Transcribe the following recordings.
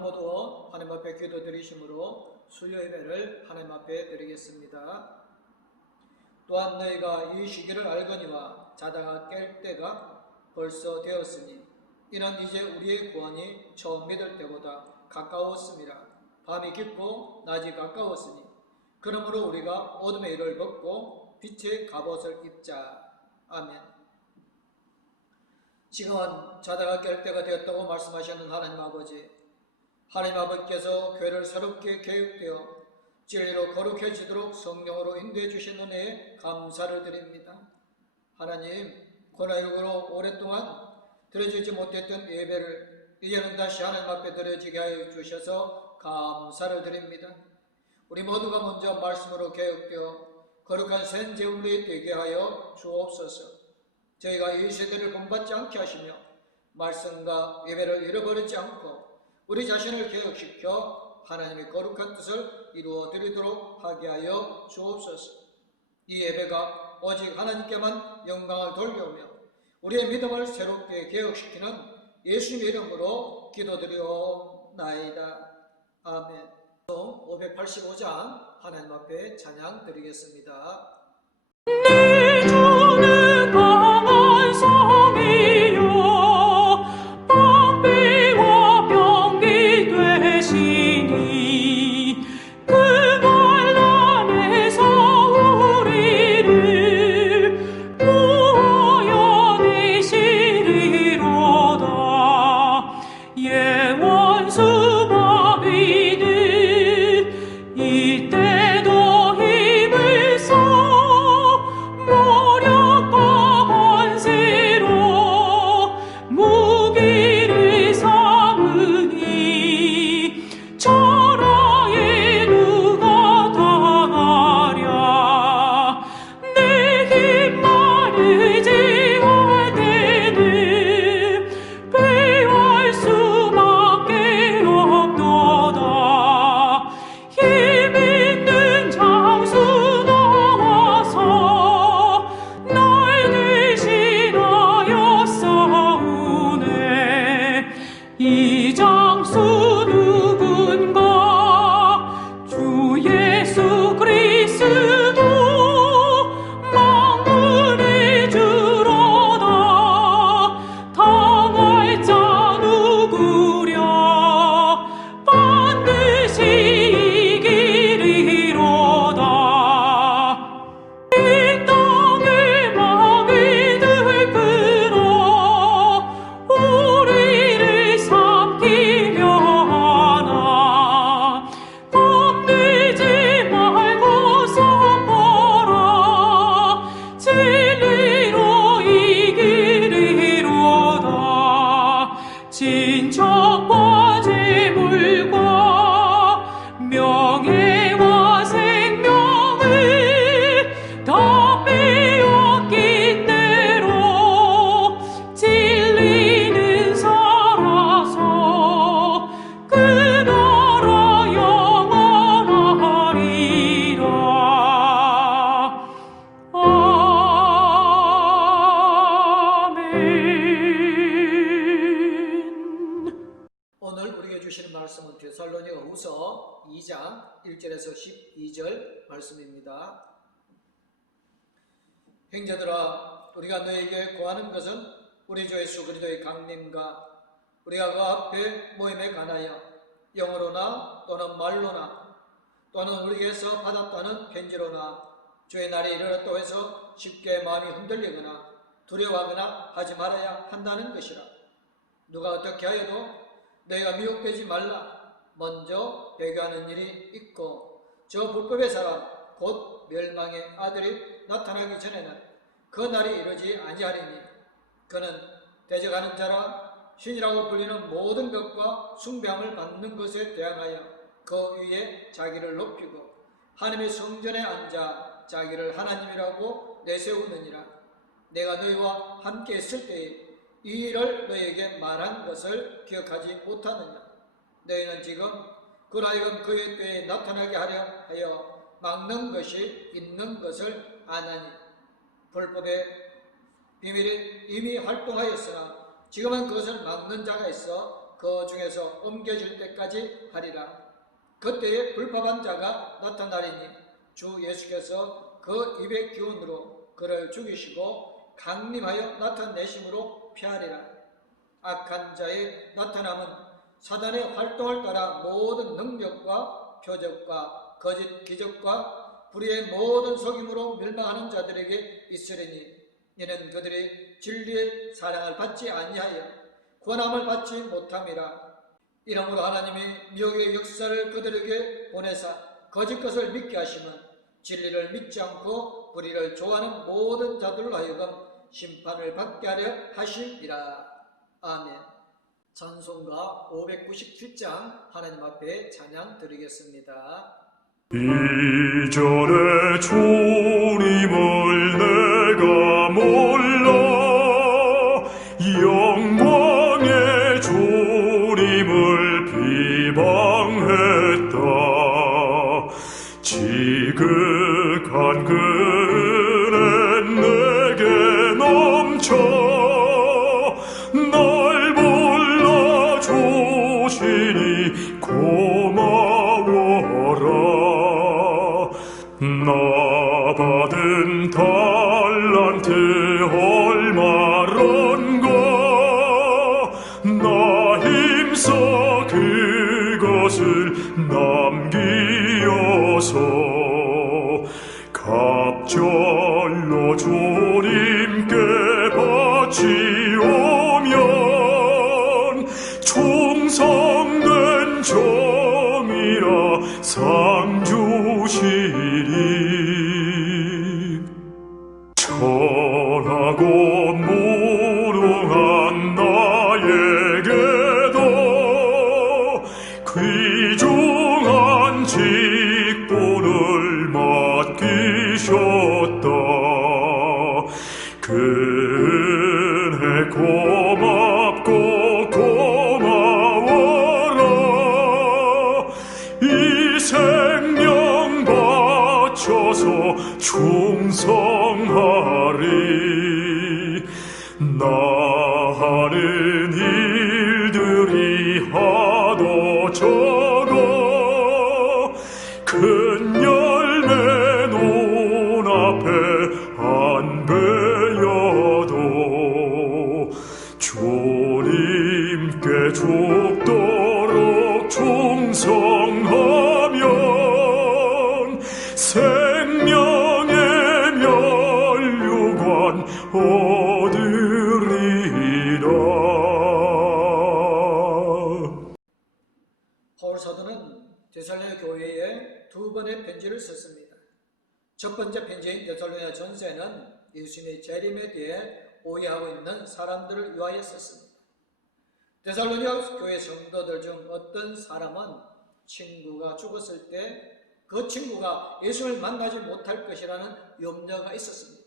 모두 하나님 앞에 기도드리심으로 수요 예배를 하나님 앞에 드리겠습니다. 또한 너희가 이 시기를 알거니와 자다가 깰 때가 벌써 되었으니 이는 이제 우리의 구원이 처음 믿을 때보다 가까웠음이라. 밤이 깊고 낮이 가까웠으니 그러므로 우리가 어둠의 일을 벗고 빛의 갑옷을 입자. 아멘. 지금은 자다가 깰 때가 되었다고 말씀하시는 하나님 아버지, 하나님 아버지께서 교회를 새롭게 교육되어 진리로 거룩해지도록 성령으로 인도해 주신 은혜에 감사를 드립니다. 하나님, 코로나19로 오랫동안 드려지지 못했던 예배를 이제는 다시 하나님 앞에 드려지게 하여 주셔서 감사를 드립니다. 우리 모두가 먼저 말씀으로 교육되어 거룩한 생제물이 되게 하여 주옵소서. 저희가 이 세대를 본받지 않게 하시며 말씀과 예배를 잃어버리지 않고 우리 자신을 개혁시켜 하나님의 거룩한 뜻을 이루어 드리도록 하게 하여 주옵소서. 이 예배가 오직 하나님께만 영광을 돌려오며 우리의 믿음을 새롭게 개혁시키는 예수님의 이름으로 기도드리옵나이다. 아멘. 585장 하나님 앞에 찬양 드리겠습니다. 내 주는 강한 성이요 방비와 병기 되시니 그 환난에서 우리를 구하여 내시리로다. 예원수 마비들 이때도 힘을 써 모력과 권세로 무기를 삼으니 천하에 누가 당하랴. 내 힘 마르지할 때는 배울 수밖에 없도다. 힘 있는 장수 나와서 날 대신하여 싸우네. 이 장수 누군가? 주 예수 그리스도 만군의 주로다. 당할 자 누구랴? 반드시 이기리로다. 이 땅의 마귀들 끌어 우리를 삼키려 하나. 겁내지 말고 싸워라. 진리로 이기리로다. 진척과 재물과 명예와 생명을 다 빼앗긴 대로 진리는 살아서 그 나라 영원하리라. 아멘. 오늘 우리에게 주시는 말씀은 데살로니가후서 2장 1절에서 12절 말씀입니다. 형제들아, 우리가 너에게 구하는 것은 우리 주 예수 그리스도의 강림과 우리가 그 앞에 모임에 관하여 영어로나 또는 말로나 또는 우리에게서 받았다는 편지로나 주의 날이 이르렀다고 해서 쉽게 마음이 흔들리거나 두려워하거나 하지 말아야 한다는 것이라. 누가 어떻게 하여도 너희가 미혹되지 말라. 먼저 배교하는 일이 있고 저 불법의 사람 곧 멸망의 아들이 나타나기 전에는 그 날이 이르지 아니하리니 그는 대적하는 자라 신이라고 불리는 모든 것과 숭배함을 받는 것에 대항하여 그 위에 자기를 높이고 하나님의 성전에 앉아 자기를 하나님이라고 내세우느니라. 내가 너희와 함께 있을 때에 이 일을 너희에게 말한 것을 기억하지 못하느냐. 너희는 지금 그로 하여금 그의 때에 나타나게 하려 하여 막는 것이 있는 것을 아나니 불법의 비밀이 이미 활동하였으나 지금은 그것을 막는 자가 있어 그 중에서 옮겨질 때까지 하리라. 그때에 불법한 자가 나타나리니 주 예수께서 그 입의 기운으로 그를 죽이시고 강림하여 나타내심으로 피하리라. 악한 자의 나타남은 사단의 활동을 따라 모든 능력과 표적과 거짓 기적과 불의의 모든 속임으로 멸망하는 자들에게 있으리니 이는 그들이 진리의 사랑을 받지 아니하여 권함을 받지 못함이라. 이러므로 하나님이 미혹의 역사를 그들에게 보내사 거짓 것을 믿게 하시면 진리를 믿지 않고 불의를 좋아하는 모든 자들로 하여금 심판을 받게 하려 하심이라. 아멘. 찬송가 597장 하나님 앞에 찬양 드리겠습니다. 이전에 주님을 내가 몰라 영광의 주님을 비방했다. 지극한 그 은혜 내게 넘쳐 날 불러주시니 고마워라. 나 받은 달란트 얼마런가 나 힘써 그것을 남기어서 갑절로 주님께 바치오면 충성된 종이라 상 주시리. 천하고 무능한 나에게도 귀중한 직분을 맡기셨다. 그 은혜 고맙고 고마워라. 이 생명 바쳐서 충성하리. 나 하는 일들이 하도 적어 큰 열매 눈앞에 안 베여도 주님께 죽도록 충성하면 생명의 면류관 얻으리라. 바울 사도는 데살로니가 교회에 두 번의 편지를 썼습니다. 첫 번째 편지인 데살로니가 전서에는 예수님의 재림에 대해 오해하고 있는 사람들을 위하여 썼습니다. 데살로니가 교회 성도들 중 어떤 사람은 친구가 죽었을 때 그 친구가 예수를 만나지 못할 것이라는 염려가 있었습니다.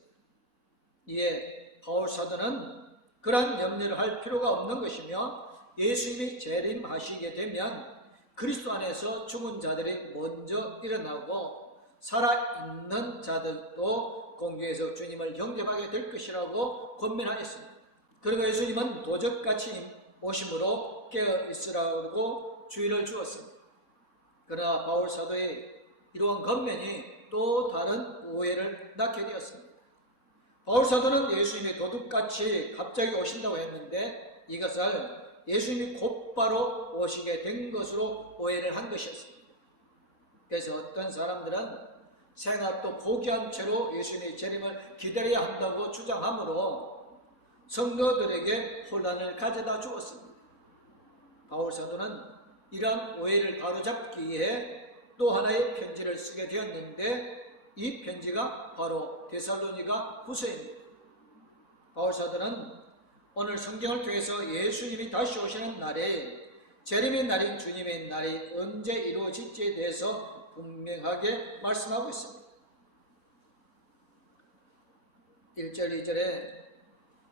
이에 바울 사도는 그러한 염려를 할 필요가 없는 것이며 예수님이 재림하시게 되면 그리스도 안에서 죽은 자들이 먼저 일어나고 살아있는 자들도 공중에서 주님을 영접하게 될 것이라고 권면하였습니다. 그리고 예수님은 도적같이 오심으로 깨어 있으라고 주의를 주었습니다. 그러나 바울 사도의 이러한 권면이 또 다른 오해를 낳게 되었습니다. 바울 사도는 예수님이 도둑같이 갑자기 오신다고 했는데 이것을 예수님이 곧바로 오시게 된 것으로 오해를 한 것이었습니다. 그래서 어떤 사람들은 생각도 포기한 채로 예수님의 재림을 기다려야 한다고 주장하므로 성도들에게 혼란을 가져다 주었습니다. 바울 사도는 이러한 오해를 바로잡기 위해 또 하나의 편지를 쓰게 되었는데 이 편지가 바로 데살로니가 후서입니다. 바울 사도는 오늘 성경을 통해서 예수님이 다시 오시는 날에 재림의 날인 주님의 날이 언제 이루어질지에 대해서 분명하게 말씀하고 있습니다. 1절 2절에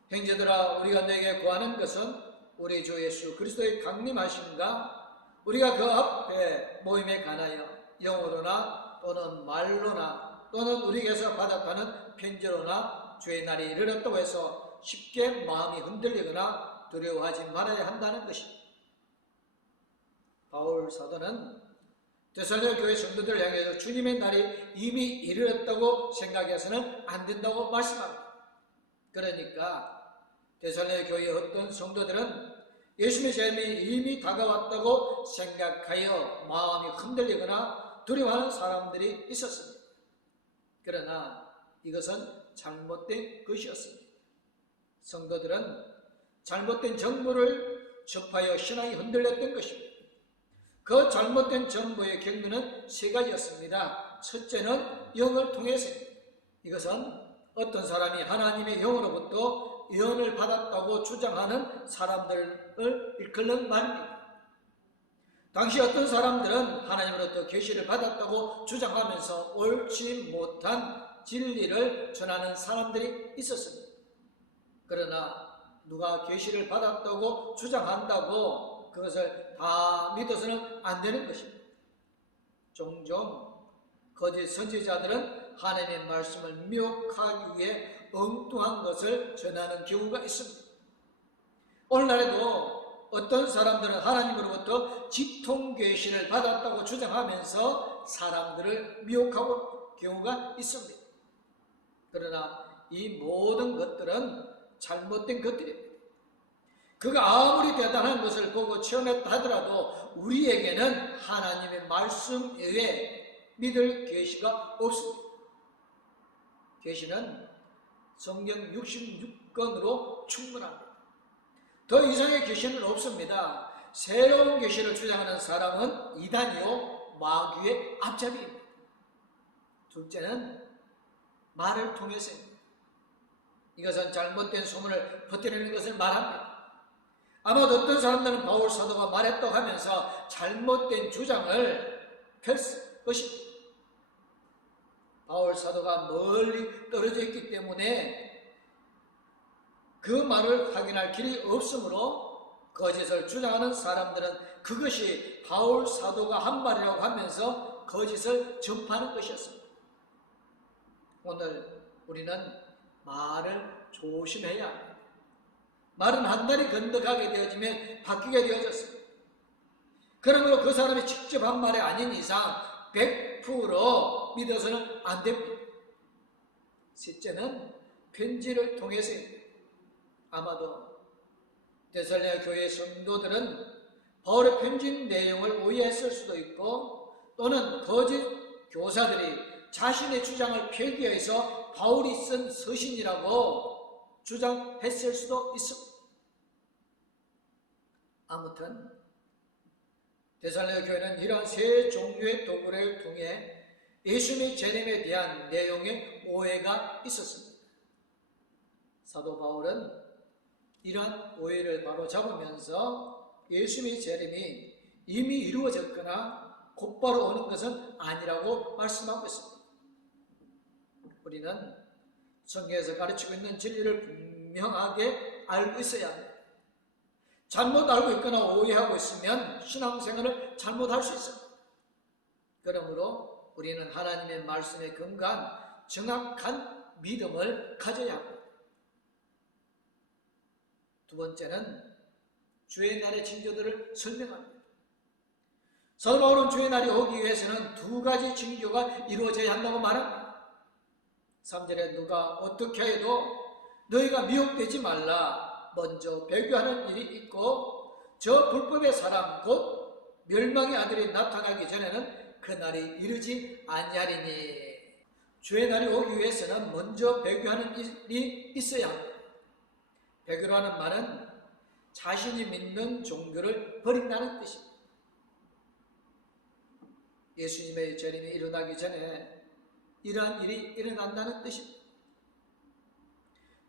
형제들아 우리가 너에게 구하는 것은 우리 주 예수 그리스도의 강림하심과 우리가 그 앞에 모임에 관하여 영어로나 또는 말로나 또는 우리에게서 받아가는 편지로나 주의 날이 이르렀다고 해서 쉽게 마음이 흔들리거나 두려워하지 말아야 한다는 것입니다. 바울 사도는 데살로니가 교회 성도들을 향해서 주님의 날이 이미 이르렀다고 생각해서는 안 된다고 말씀합니다. 그러니까 데살로니가 교회의 어떤 성도들은 예수님의 재림이 이미 다가왔다고 생각하여 마음이 흔들리거나 두려워하는 사람들이 있었습니다. 그러나 이것은 잘못된 것이었습니다. 성도들은 잘못된 정보를 접하여 신앙이 흔들렸던 것입니다. 그 잘못된 정보의 경로는 세 가지였습니다. 첫째는 영을 통해서입니다. 이것은 어떤 사람이 하나님의 영으로부터 예언을 받았다고 주장하는 사람들을 일컫는 말입니다. 당시 어떤 사람들은 하나님으로부터 계시를 받았다고 주장하면서 옳지 못한 진리를 전하는 사람들이 있었습니다. 그러나 누가 계시를 받았다고 주장한다고 그것을 다 믿어서는 안 되는 것입니다. 종종 거짓 선지자들은 하나님의 말씀을 미혹하기 위해 엉뚱한 것을 전하는 경우가 있습니다. 오늘날에도 어떤 사람들은 하나님으로부터 직통 계시를 받았다고 주장하면서 사람들을 미혹하고 경우가 있습니다. 그러나 이 모든 것들은 잘못된 것들입니다. 그가 아무리 대단한 것을 보고 체험했다 하더라도 우리에게는 하나님의 말씀 외에 믿을 계시가 없습니다. 계시는 성경 66권으로 충분합니다. 더 이상의 계시는 없습니다. 새로운 계시를 주장하는 사람은 이단이요 마귀의 앞잡이입니다. 둘째는 말을 통해서입니다. 이것은 잘못된 소문을 퍼뜨리는 것을 말합니다. 아마도 어떤 사람들은 바울 사도가 말했다고 하면서 잘못된 주장을 펼칠 것입니다. 바울 사도가 멀리 떨어져 있기 때문에 그 말을 확인할 길이 없으므로 거짓을 주장하는 사람들은 그것이 바울 사도가 한 말이라고 하면서 거짓을 전파하는 것이었습니다. 오늘 우리는 말을 조심해야 합니다. 말은 한 달이 건너가게 되어지면 바뀌게 되어졌습니다. 그러므로 그 사람이 직접 한 말이 아닌 이상 100% 믿어서는 안 됩니다. 셋째는 편지를 통해서입니다. 아마도 데살로니가 교회의 성도들은 바울의 편지 내용을 오해했을 수도 있고 또는 거짓 교사들이 자신의 주장을 펴기 위해서 바울이 쓴 서신이라고 주장했을 수도 있습니다. 아무튼 데살로니가 교회는 이러한 세 종류의 도구를 통해 예수님의 재림에 대한 내용의 오해가 있었습니다. 사도 바울은 이러한 오해를 바로잡으면서 예수님의 재림이 이미 이루어졌거나 곧바로 오는 것은 아니라고 말씀하고 있습니다. 우리는 성경에서 가르치고 있는 진리를 분명하게 알고 있어야 합니다. 잘못 알고 있거나 오해하고 있으면 신앙생활을 잘못할 수 있습니다. 그러므로 우리는 하나님의 말씀에 근거한 정확한 믿음을 가져야 합니다. 두 번째는 주의 날의 징조들을 설명합니다. 사도 바울은 주의 날이 오기 위해서는 두 가지 징조가 이루어져야 한다고 말합니다. 3절에 누가 어떻게 해도 너희가 미혹되지 말라. 먼저 배교하는 일이 있고 저 불법의 사람 곧 멸망의 아들이 나타나기 전에는 그 날이 이르지 아니하리니. 주의 날이 오기 위해서는 먼저 배교하는 일이 있어야 합니다. 배교라는 말은 자신이 믿는 종교를 버린다는 뜻입니다. 예수님의 재림이 일어나기 전에 이러한 일이 일어난다는 뜻입니다.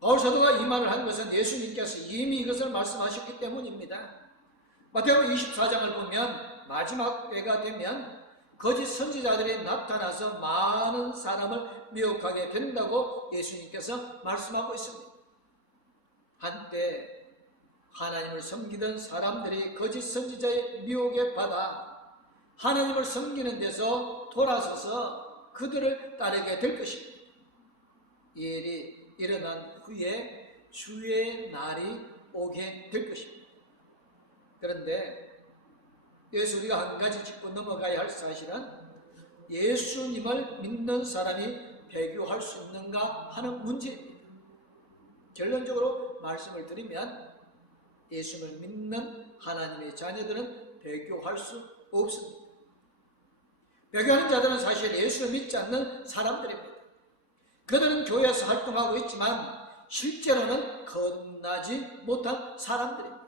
바울 사도가 이 말을 한 것은 예수님께서 이미 이것을 말씀하셨기 때문입니다. 마태복음 24장을 보면 마지막 때가 되면 거짓 선지자들이 나타나서 많은 사람을 미혹하게 된다고 예수님께서 말씀하고 있습니다. 한때 하나님을 섬기던 사람들이 거짓 선지자의 미혹에 받아 하나님을 섬기는 데서 돌아서서 그들을 따르게 될 것입니다. 이 일이 일어난 후에 주의 날이 오게 될 것입니다. 그런데 여기서 우리가 한 가지 짚고 넘어가야 할 사실은 예수님을 믿는 사람이 배교할 수 있는가 하는 문제입니다. 결론적으로 말씀을 드리면 예수님을 믿는 하나님의 자녀들은 배교할 수 없습니다. 배교하는 자들은 사실 예수를 믿지 않는 사람들입니다. 그들은 교회에서 활동하고 있지만 실제로는 거듭나지 못한 사람들입니다.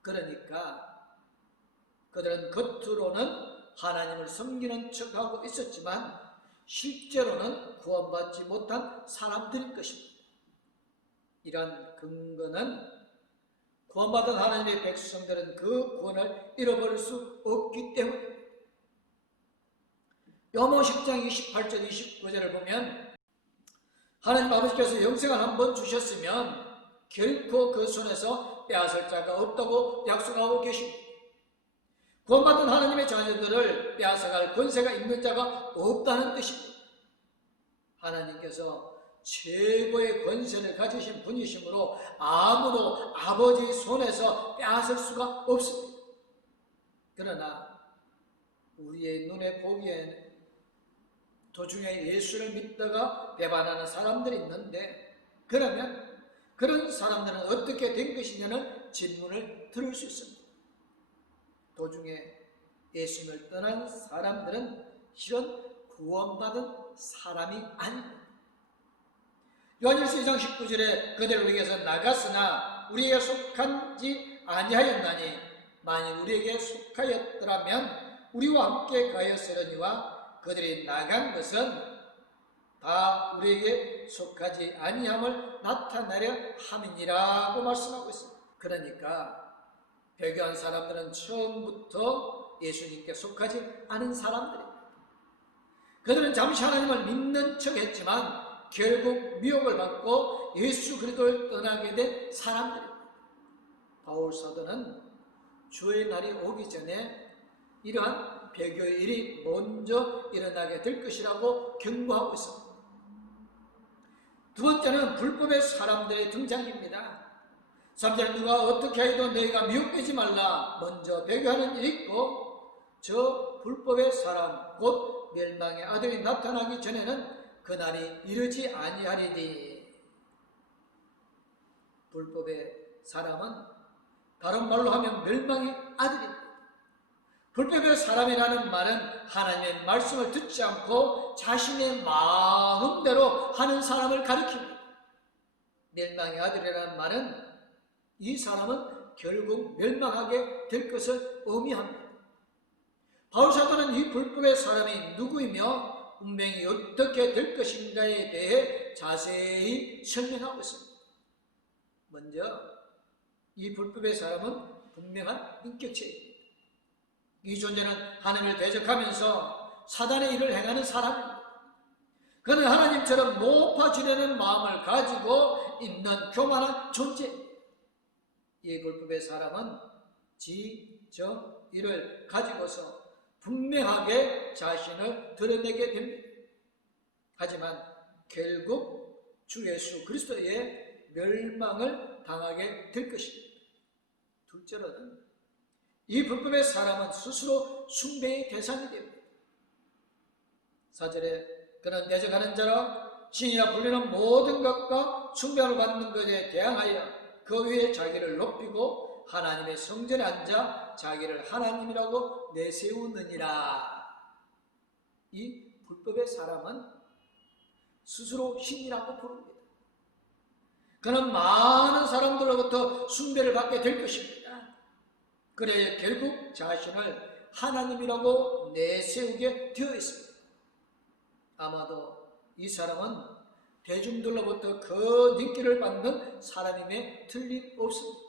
그러니까 그들은 겉으로는 하나님을 섬기는 척하고 있었지만 실제로는 구원받지 못한 사람들인 것입니다. 이러한 근거는 구원받은 하나님의 백성들은 그 구원을 잃어버릴 수 없기 때문입니다. 요한복음 10장 28절 29절을 보면 하나님 아버지께서 영생을 한번 주셨으면 결코 그 손에서 빼앗을 자가 없다고 약속하고 계십니다. 구원받은 하나님의 자녀들을 빼앗아갈 권세가 있는 자가 없다는 뜻입니다. 하나님께서 최고의 권세를 가지신 분이시므로 아무도 아버지 손에서 빼앗을 수가 없습니다. 그러나 우리의 눈에 보기에는 도중에 예수를 믿다가 배반하는 사람들이 있는데 그러면 그런 사람들은 어떻게 된 것이냐는 질문을 들을 수 있습니다. 도중에 예수님을 떠난 사람들은 실은 구원받은 사람이 아닙니다. 요한일서 2장 19절에 그들 우리에게서 나갔으나 우리에게 속한지 아니하였나니 만일 우리에게 속하였더라면 우리와 함께 가였으려니와 그들이 나간 것은 다 우리에게 속하지 아니함을 나타내려 함이니라고 말씀하고 있습니다. 그러니까 배교한 사람들은 처음부터 예수님께 속하지 않은 사람들입니다. 그들은 잠시 하나님을 믿는 척 했지만 결국 미혹을 받고 예수 그리스도를 떠나게 된 사람들입니다. 바울 사도는 주의 날이 오기 전에 이러한 배교의 일이 먼저 일어나게 될 것이라고 경고하고 있습니다. 두 번째는 불법의 사람들의 등장입니다. 3절 누가 어떻게 해도 너희가 미혹되지 말라. 먼저 배교하는 일이 있고 저 불법의 사람 곧 멸망의 아들이 나타나기 전에는 그날이 이르지 아니하리니. 불법의 사람은 다른 말로 하면 멸망의 아들입니다. 불법의 사람이라는 말은 하나님의 말씀을 듣지 않고 자신의 마음대로 하는 사람을 가리킵니다. 멸망의 아들이라는 말은 이 사람은 결국 멸망하게 될 것을 의미합니다. 바울 사도는 이 불법의 사람이 누구이며 운명이 어떻게 될 것인가에 대해 자세히 설명하고 있습니다. 먼저 이 불법의 사람은 분명한 인격체입니다. 이 존재는 하나님을 대적하면서 사단의 일을 행하는 사람입니다. 그는 하나님처럼 높아지려는 마음을 가지고 있는 교만한 존재입니다. 이 불법의 사람은 지정의를 가지고서 분명하게 자신을 드러내게 됩니다. 하지만 결국 주 예수 그리스도의 멸망을 당하게 될 것입니다. 둘째로는 이 불법의 사람은 스스로 숭배의 대상이 됩니다. 4절에 그는 대적하는 자라 신이라 불리는 모든 것과 숭배를 받는 것에 대항하여 그 위에 자기를 높이고 하나님의 성전에 앉아 자기를 하나님이라고 내세우느니라. 이 불법의 사람은 스스로 신이라고 부릅니다. 그는 많은 사람들로부터 숭배를 받게 될 것입니다. 그래 결국 자신을 하나님이라고 내세우게 되어 있습니다. 아마도 이 사람은 대중들로부터 그 인기를 받는 사람임에 틀림없습니다.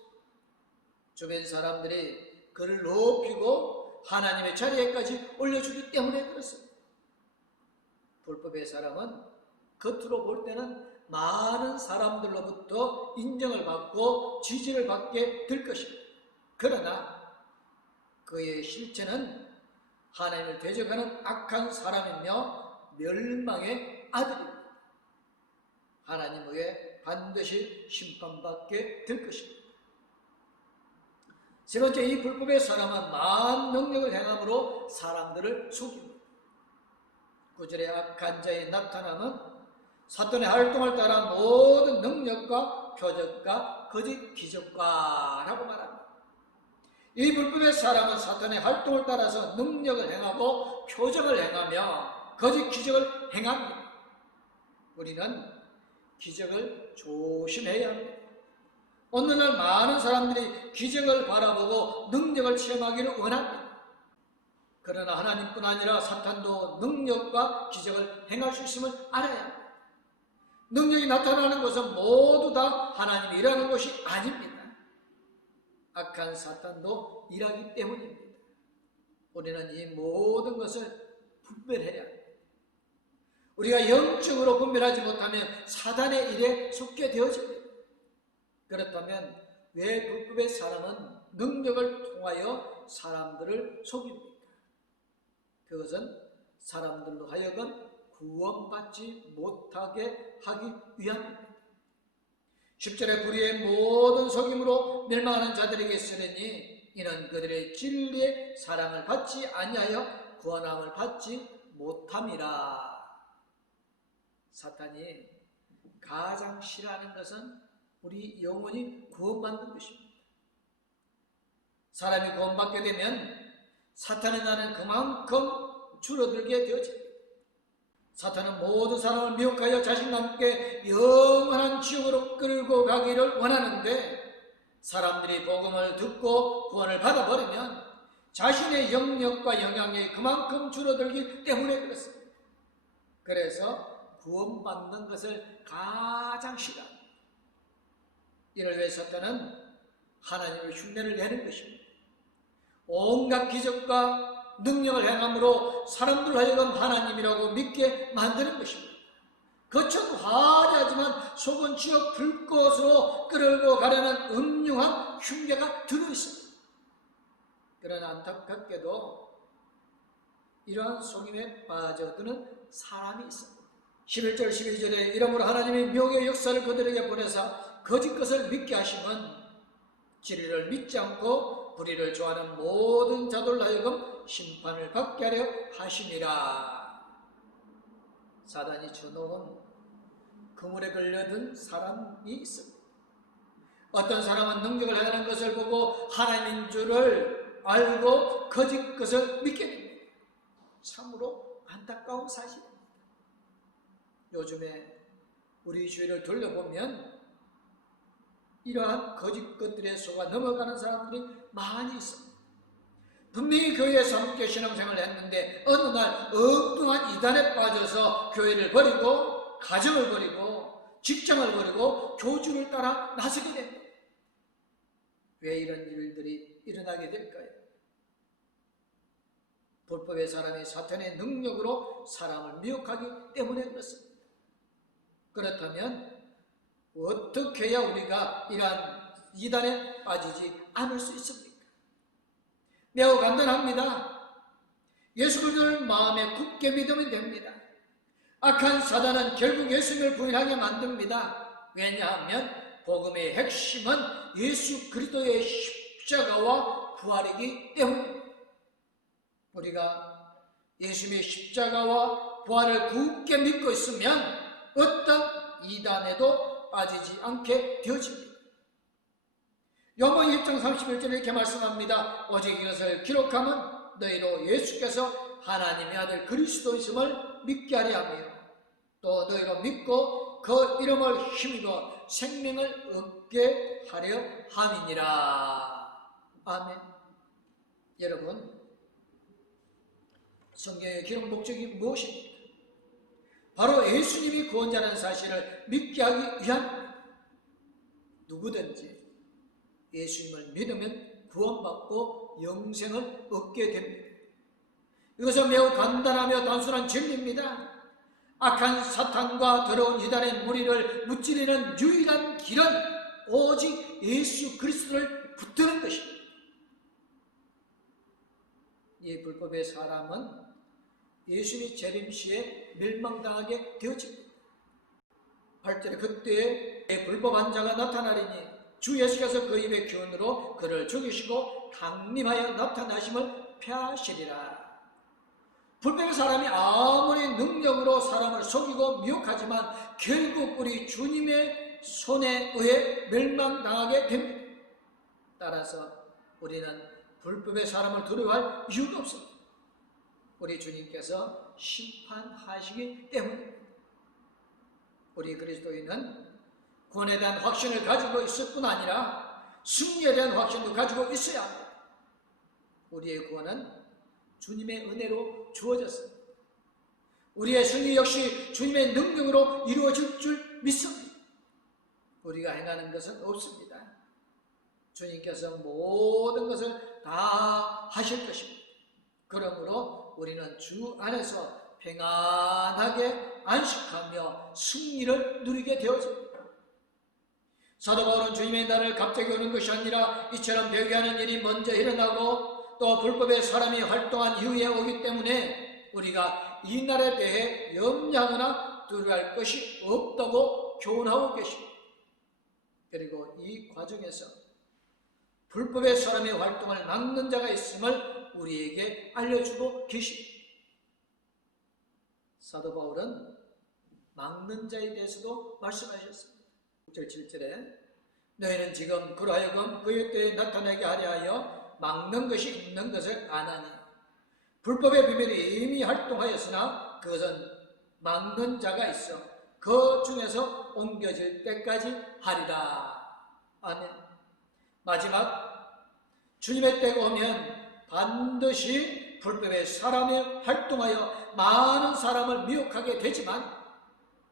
주변 사람들이 그를 높이고 하나님의 자리에까지 올려주기 때문에 그렇습니다. 불법의 사람은 겉으로 볼 때는 많은 사람들로부터 인정을 받고 지지를 받게 될 것입니다. 그러나 그의 실체는 하나님을 대적하는 악한 사람이며 멸망의 아들입니다. 하나님 외에 반드시 심판받게 될 것입니다. 세 번째, 이 불법의 사람은 많은 능력을 행함으로 사람들을 속입니다. 9절에 악한 자의 나타남은 사탄의 활동을 따라 모든 능력과 표적과 거짓 기적과라고 말합니다. 이 불법의 사람은 사탄의 활동을 따라서 능력을 행하고 표적을 행하며 거짓 기적을 행합니다. 우리는 기적을 조심해야 합니다. 오늘날 많은 사람들이 기적을 바라보고 능력을 체험하기를 원합니다. 그러나 하나님뿐 아니라 사탄도 능력과 기적을 행할 수 있음을 알아야 합니다. 능력이 나타나는 것은 모두 다 하나님이 일하는 것이 아닙니다. 악한 사탄도 일하기 때문입니다. 우리는 이 모든 것을 분별해야 합니다. 우리가 영적으로 분별하지 못하면 사단의 일에 속게 되어집니다. 그렇다면 왜 불법의 사람은 능력을 통하여 사람들을 속입니까? 그것은 사람들로 하여금 구원받지 못하게 하기 위함입니다. 10절에 불의의 모든 속임으로 멸망하는 자들에게 쓰려니 이는 그들의 진리의 사랑을 받지 아니하여 구원함을 받지 못함이라. 사탄이 가장 싫어하는 것은 우리 영혼이 구원받는 것입니다. 사람이 구원받게 되면 사탄의 나는 그만큼 줄어들게 되어집니다. 사탄은 모든 사람을 미혹하여 자신과 함께 영원한 지옥으로 끌고 가기를 원하는데 사람들이 복음을 듣고 구원을 받아버리면 자신의 영역과 영향력이 그만큼 줄어들기 때문에 그렇습니다. 그래서 구원받는 것을 가장 싫어합니다. 이를 위해 사탄은 하나님의 흉내를 내는 것입니다. 온갖 기적과 능력을 행함으로 사람들 하여금 하나님이라고 믿게 만드는 것입니다. 겉은 화려하지만 속은 지옥 불꽃으로 끌고 가려는 음흉한 흉내가 들어있습니다. 그러나 안타깝게도 이러한 속임에 빠져드는 사람이 있습니다. 11절 12절에 이러므로 하나님이 묘의 역사를 그들에게 보내사 거짓 것을 믿게 하심은 진리를 믿지 않고 불의를 좋아하는 모든 자들 하여금 심판을 받게 하려 하심이라. 사단이 쳐놓은 그물에 걸려든 사람이 있습니다. 어떤 사람은 능력을 행하는 것을 보고 하나님인 줄을 알고 거짓 것을 믿게 됩니다. 참으로 안타까운 사실입니다. 요즘에 우리 주위를 돌려보면 이러한 거짓 것들에 속아 넘어가는 사람들이 많이 있습니다. 분명히 교회에서 함께 신앙생활을 했는데 어느 날 엉뚱한 이단에 빠져서 교회를 버리고 가정을 버리고 직장을 버리고 교주를 따라 나서게 됩니다. 왜 이런 일들이 일어나게 될까요? 불법의 사람이 사탄의 능력으로 사람을 미혹하기 때문에 그렇습니다. 그렇다면 어떻게 해야 우리가 이러한 이단에 빠지지 않을 수 있습니까? 매우 간단합니다. 예수 그리스도를 마음에 굳게 믿으면 됩니다. 악한 사단은 결국 예수님을 부인하게 만듭니다. 왜냐하면 복음의 핵심은 예수 그리스도의 십자가와 부활이기 때문입니다. 우리가 예수님의 십자가와 부활을 굳게 믿고 있으면 어떤 이단에도 빠지지 않게 되어집니다. 요한복음 1장 31절에 이렇게 말씀합니다. 오직 이것을 기록하면 너희로 예수께서 하나님의 아들 그리스도이심을 믿게 하려 하며 또 너희로 믿고 그 이름을 힘입어 생명을 얻게 하려 함이니라. 아멘. 여러분, 성경의 기록 목적이 무엇입니까? 바로 예수님이 구원자라는 사실을 믿게 하기 위함입니다. 누구든지 예수님을 믿으면 구원받고 영생을 얻게 됩니다. 이것은 매우 간단하며 단순한 진리입니다. 악한 사탄과 더러운 이단의 무리를 무찌르는 유일한 길은 오직 예수 그리스도를 붙드는 것입니다. 이 불법의 사람은 예수님이 재림시에 멸망당하게 되어집니다. 8절에 그때에 불법한 자가 나타나리니 주 예수께서 그 입의 기운으로 그를 죽이시고 강림하여 나타나심을 폐하시리라. 불법의 사람이 아무리 능력으로 사람을 속이고 미혹하지만 결국 우리 주님의 손에 의해 멸망당하게 됩니다. 따라서 우리는 불법의 사람을 두려워할 이유가 없습니다. 우리 주님께서 심판하시기 때문입니다. 우리 그리스도인은 구원에 대한 확신을 가지고 있을 뿐 아니라 승리에 대한 확신도 가지고 있어야 합니다. 우리의 구원은 주님의 은혜로 주어졌습니다. 우리의 승리 역시 주님의 능력으로 이루어질 줄 믿습니다. 우리가 행하는 것은 없습니다. 주님께서 모든 것을 다 하실 것입니다. 그러므로 우리는 주 안에서 평안하게 안식하며 승리를 누리게 되어집니다. 사도 바울은 주님의 날을 갑자기 오는 것이 아니라 이처럼 배교하는 일이 먼저 일어나고 또 불법의 사람이 활동한 이후에 오기 때문에 우리가 이 날에 대해 염려하거나 두려워할 것이 없다고 교훈하고 계십니다. 그리고 이 과정에서 불법의 사람의 활동을 막는 자가 있음을 우리에게 알려주고 계십니다. 사도 바울은 막는 자에 대해서도 말씀하셨습니다. 6절 7절에 너희는 지금 그러하여금 그의 때에 나타나게 하려 하여 막는 것이 있는 것을 아나니 불법의 비밀이 이미 활동하였으나 그것은 막는 자가 있어 그 중에서 옮겨질 때까지 하리라. 아멘. 마지막 주님의 때가 오면 반드시 불법의 사람이 활동하여 많은 사람을 미혹하게 되지만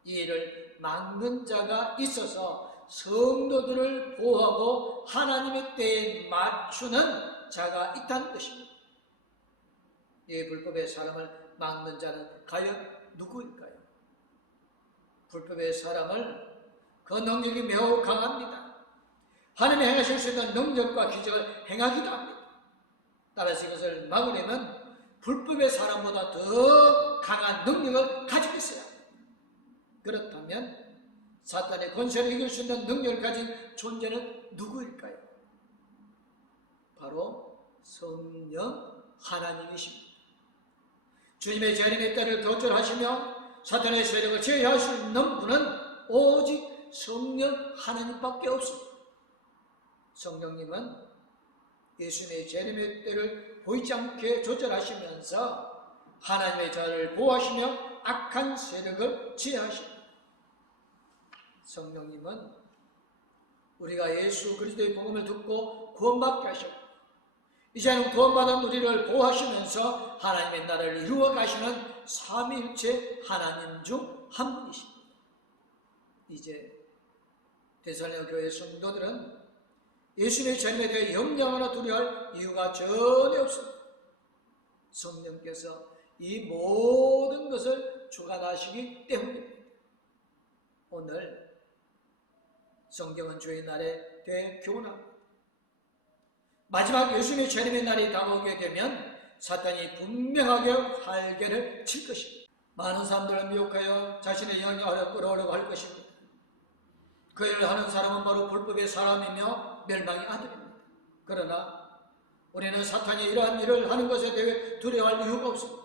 이 일을 막는 자가 있어서 성도들을 보호하고 하나님의 때에 맞추는 자가 있다는 것입니다. 이 불법의 사람을 막는 자는 과연 누구일까요? 불법의 사람을 그 능력이 매우 강합니다. 하나님이 행하실 수 있는 능력과 기적을 행하기도 합니다. 따라서 이것을 막으려면 불법의 사람보다 더 강한 능력을 가지고 있어야 합니다. 그렇다면 사탄의 권세를 이길 수 있는 능력을 가진 존재는 누구일까요? 바로 성령 하나님이십니다. 주님의 재림의 때를 도전하시며 사탄의 세력을 제어할 수 있는 분은 오직 성령 하나님밖에 없습니다. 성령님은 예수님의 재림의 때를 보이지 않게 조절하시면서 하나님의 자를 보호하시며 악한 세력을 제어하십니다. 성령님은 우리가 예수 그리스도의 복음을 듣고 구원받게 하셨고 이제는 구원받은 우리를 보호하시면서 하나님의 나라를 이루어 가시는 삼위일체 하나님 중 한 분이십니다. 이제 데살로니가 교회 성도들은 예수님의 재림에 대해 염려하거나 두려워할 이유가 전혀 없습니다. 성령께서 이 모든 것을 주관하시기 때문입니다. 오늘 성경은 주의 날에 대해 교훈합니다. 마지막 예수님의 재림의 날이 다가오게 되면 사탄이 분명하게 활개를 칠 것입니다. 많은 사람들을 미혹하여 자신의 영향을 끌어오려고 할 것입니다. 그 일을 하는 사람은 바로 불법의 사람이며 멸망의 아들입니다. 그러나 우리는 사탄이 이러한 일을 하는 것에 대해 두려워할 이유가 없습니다.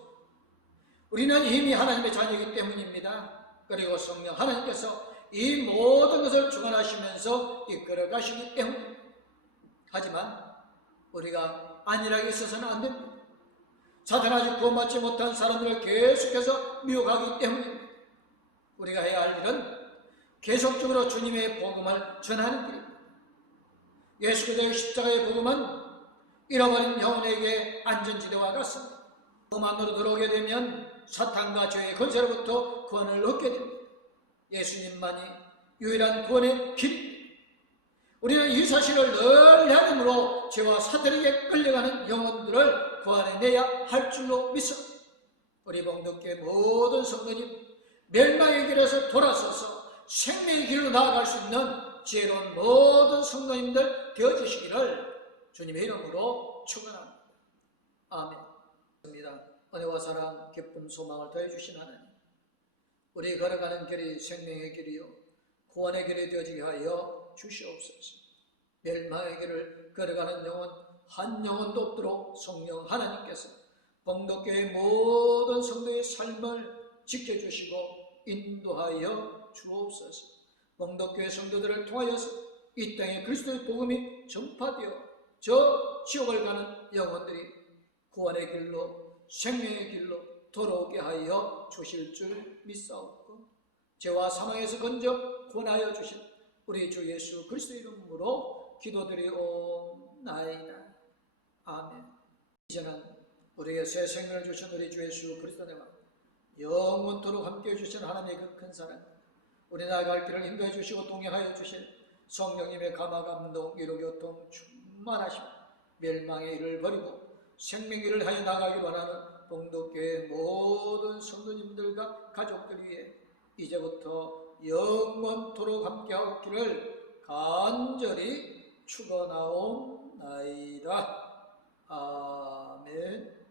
우리는 이미 하나님의 자녀이기 때문입니다. 그리고 성령 하나님께서 이 모든 것을 주관하시면서 이끌어 가시기 때문입니다. 하지만 우리가 안일하게 있어서는 안 됩니다. 사탄 아직 구원받지 못한 사람들을 계속해서 미혹하기 때문입니다. 우리가 해야 할 일은 계속적으로 주님의 복음을 전하는 길입니다. 예수 그리스도의 십자가의 복음은 잃어버린 영혼에게 안전지대와 같습니다. 복음 안으로 들어오게 되면 사탄과 죄의 권세로부터 구원을 얻게 됩니다. 예수님만이 유일한 구원의 길입니다. 우리는 이 사실을 늘 해됨으로 죄와 사탄에게 끌려가는 영혼들을 구원해내야 할 줄로 믿습니다. 우리 봉독교회 모든 성도님 멸망의 길에서 돌아서서 생명의 길로 나아갈 수 있는 지혜로운 모든 성도님들 되어주시기를 주님의 이름으로 축원합니다. 아멘. 은혜와 사랑, 기쁨, 소망을 더해주신 하나님, 우리 걸어가는 길이 생명의 길이요 구원의 길이 되어지게 하여 주시옵소서. 멸망의 길을 걸어가는 영혼 한 영혼도 없도록 성령 하나님께서 봉독교회 모든 성도의 삶을 지켜주시고 인도하여 주옵소서. 봉독교회 성도들을 통하여서 이 땅에 그리스도의 복음이 전파되어 저 지옥을 가는 영혼들이 구원의 길로 생명의 길로 돌아오게 하여 주실 줄 믿사옵고, 죄와 사망에서 건져 구원하여 주신 우리 주 예수 그리스도의 이름으로 기도드리옵나이다. 아멘. 이제는 우리에게 새 생명을 주신 우리 주 예수 그리스도와 영원토록 함께해 주신 하나님의 그 큰 사랑, 우리 나아갈 길을 인도해 주시고 동행하여 주실 성령님의 감화 감동 위로 교통 충만하시고 멸망의 일을 버리고 생명의 일을 하여 나가기 원하는 봉독교회 모든 성도님들과 가족들 위해 이제부터 영원토록 함께하기를 간절히 축원하옵나이다. 아멘.